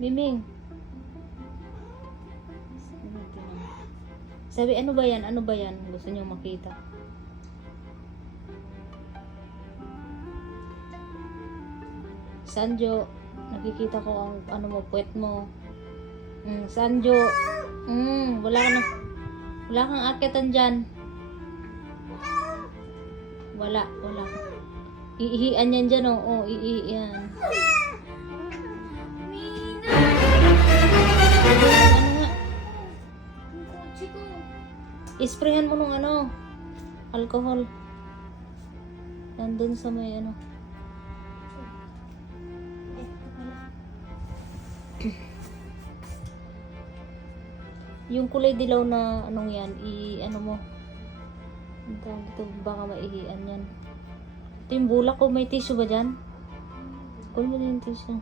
Miming. Sabi, ano ba yan? Ano ba yan? Gusto niyo makita. Sanjo, nakikita ko ang ano mo, puwet mo. Sanjo. Wala kang akitan dyan. Wala. Iihian yan dyan, oh. Iihian. Ano nga? Isprayan mo nung ano, alcohol. Nandun sa may ano. Yung kulay dilaw na anong yan, ano mo. Ito, baka maihian yan. Ito yung bulak ko, may tissue ba dyan? Kunin mo na yung tissue.